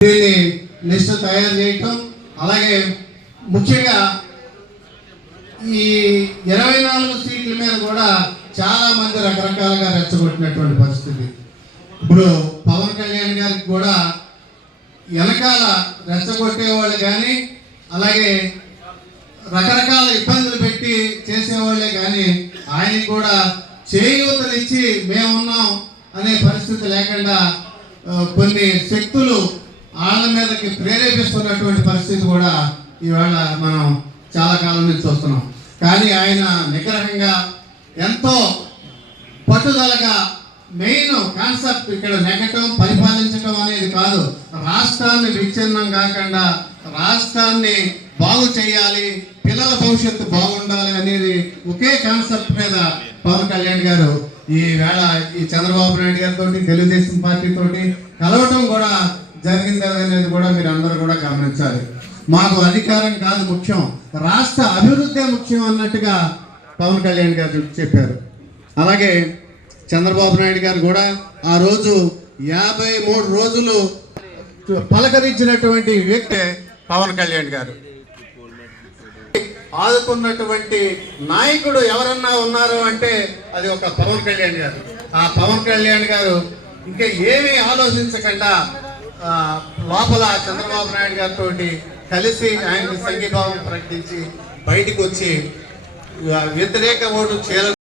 దీన్ని లిస్ట్ తయారు చేయటం అలాగే ముఖ్యంగా ఈ ఇరవై నాలుగు సీట్ల మీద కూడా చాలా మంది రకరకాలుగా రెచ్చగొట్టినటువంటి పరిస్థితి. ఇప్పుడు పవన్ కళ్యాణ్ గారికి కూడా వెనకాల రెచ్చగొట్టేవాళ్ళు కానీ అలాగే రకరకాల ఇబ్బందులు పెట్టి చేసేవాళ్ళే కానీ ఆయనకి కూడా చేయూతనిచ్చి మేమున్నాం అనే పరిస్థితి లేకుండా కొన్ని శక్తులు వాళ్ళ మీదకి ప్రేరేపిస్తున్నటువంటి పరిస్థితి కూడా ఈవేళ మనం చాలా కాలం నుంచి చూస్తున్నాం. కానీ ఆయన నిగ్రహంగా ఎంతో పట్టుదలగా మెయిన్ కాన్సెప్ట్ ఇక్కడ నెగటం పరిపాలించడం అనేది కాదు. రాష్ట్రాన్ని విచ్ఛిన్నం కాకుండా రాష్ట్రాన్ని బాగు చేయాలి పిల్లల భవిష్యత్తు బాగుండాలి అనేది ఒకే కాన్సెప్ట్ మీద పవన్ కళ్యాణ్ గారు ఈ వేళ ఈ చంద్రబాబు నాయుడు గారితో తెలుగుదేశం పార్టీతో కలవటం కూడా జరిగింది అనేది కూడా మీరు అందరూ కూడా గమనించాలి. మాకు అధికారం కాదు ముఖ్యం రాష్ట్ర అభివృద్ధి ముఖ్యం అన్నట్టుగా పవన్ కళ్యాణ్ గారు చెప్పారు. అలాగే చంద్రబాబు నాయుడు గారు కూడా ఆ రోజు యాభై మూడు రోజులు పలకరించినటువంటి వ్యక్తి పవన్ కళ్యాణ్ గారు. ఆదుకున్నటువంటి నాయకుడు ఎవరన్నా ఉన్నారు అంటే అది ఒక పవన్ కళ్యాణ్ గారు. ఆ పవన్ కళ్యాణ్ గారు ఇంకా ఏమీ ఆలోచించకుండా లోపల చంద్రబాబు నాయుడు గారితో కలిసి ఆయనకి సంఘీభావం ప్రకటించి బయటకు వచ్చి వ్యతిరేక ఓటు చేర